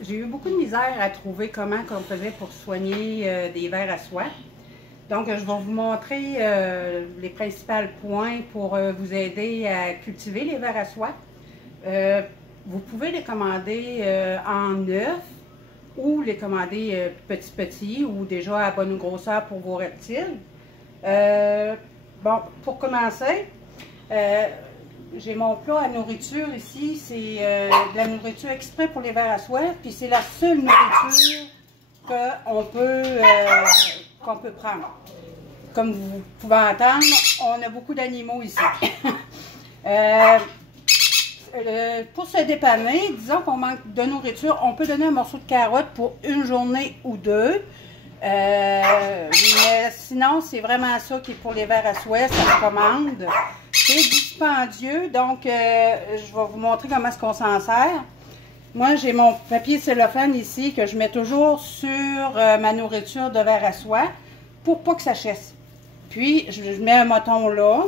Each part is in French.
J'ai eu beaucoup de misère à trouver comment on faisait pour soigner des vers à soie. Donc, je vais vous montrer les principaux points pour vous aider à cultiver les vers à soie. Vous pouvez les commander en neuf ou les commander petits ou déjà à bonne grosseur pour vos reptiles. Bon, pour commencer, j'ai mon plat à nourriture ici. C'est de la nourriture exprès pour les vers à soie. Puis c'est la seule nourriture qu'on peut prendre. Comme vous pouvez entendre, on a beaucoup d'animaux ici. Pour se dépanner, disons qu'on manque de nourriture, on peut donner un morceau de carotte pour une journée ou deux. Mais sinon, c'est vraiment ça qui est pour les vers à soie, ça se commande. C'est dispendieux, donc je vais vous montrer comment est-ce qu'on s'en sert. Moi, j'ai mon papier cellophane ici que je mets toujours sur ma nourriture de vers à soie pour pas que ça chesse. Puis, je mets un moton là.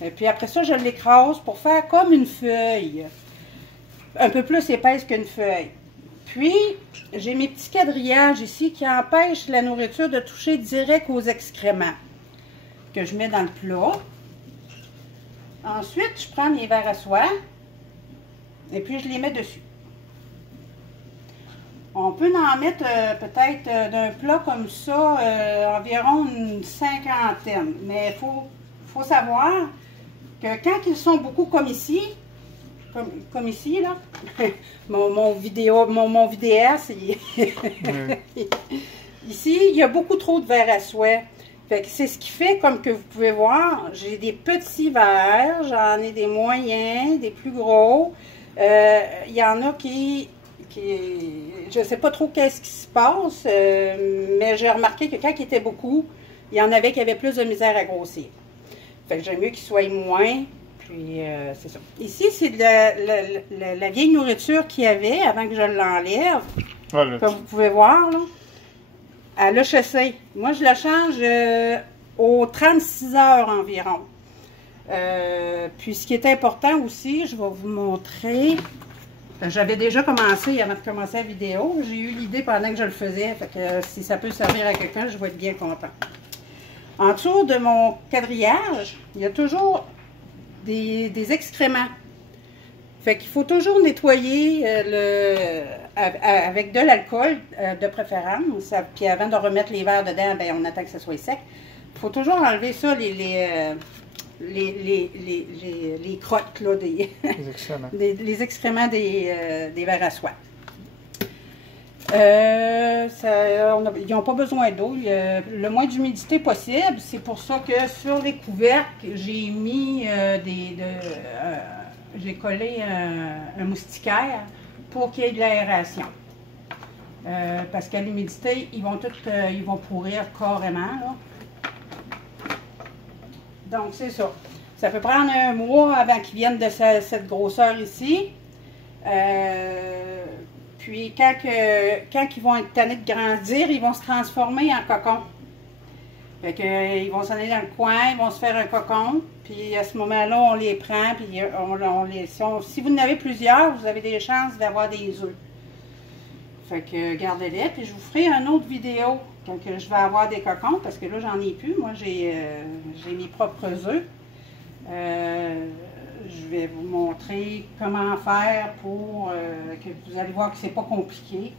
Et puis après ça, je l'écrase pour faire comme une feuille. Un peu plus épaisse qu'une feuille. Puis, j'ai mes petits quadrillages ici qui empêchent la nourriture de toucher direct aux excréments. Que je mets dans le plat. Ensuite, je prends mes vers à soie. Et puis, je les mets dessus. On peut en mettre peut-être d'un plat comme ça, environ une cinquantaine. Mais il faut savoir que quand ils sont beaucoup comme ici, là, mon vidéaste, ici, il y a beaucoup trop de vers à soie. Fait que c'est ce qui fait, comme que vous pouvez voir, j'ai des petits vers, j'en ai des moyens, des plus gros. Il y en a je ne sais pas trop qu'est-ce qui se passe, mais j'ai remarqué que quand il était beaucoup, il y en avait qui avaient plus de misère à grossir. Fait que j'aime mieux qu'il soit moins, puis c'est ça. Ici, c'est la vieille nourriture qu'il y avait avant que je l'enlève, comme vous pouvez voir, là. Elle a chassé. Moi, je la change aux 36 heures environ. Puis, ce qui est important aussi, je vais vous montrer. J'avais déjà commencé avant de commencer la vidéo. J'ai eu l'idée pendant que je le faisais. Fait que si ça peut servir à quelqu'un, je vais être bien content. En dessous de mon quadrillage, il y a toujours des excréments. Fait qu'il faut toujours nettoyer avec de l'alcool de préférence. Puis avant de remettre les verres dedans, ben, on attend que ça soit sec. Il faut toujours enlever ça, les crottes, là, les excréments des vers à soie. Ils n'ont pas besoin d'eau, le moins d'humidité possible. C'est pour ça que sur les couvercles, j'ai mis j'ai collé un moustiquaire pour qu'il y ait de l'aération. Parce qu'à l'humidité, ils vont pourrir carrément, là. Donc, c'est ça. Ça peut prendre un mois avant qu'ils viennent de cette grosseur ici. Puis, quand ils vont être tannés de grandir, ils vont se transformer en cocon. Fait que, ils vont s'en aller dans le coin, ils vont se faire un cocon. Puis, à ce moment-là, on les prend. Puis, si vous en avez plusieurs, vous avez des chances d'avoir des œufs. Fait que, gardez-les. Puis, je vous ferai une autre vidéo quand je vais avoir des cocons. Parce que là, j'en ai plus. Moi, j'ai mes propres œufs. Je vais vous montrer comment faire pour que vous allez voir que c'est pas compliqué.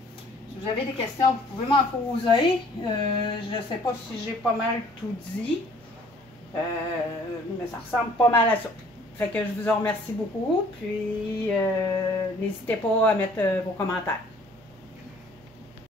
Si vous avez des questions, vous pouvez m'en poser. Je ne sais pas si j'ai pas mal tout dit, mais ça ressemble pas mal à ça. Fait que je vous en remercie beaucoup, puis n'hésitez pas à mettre vos commentaires.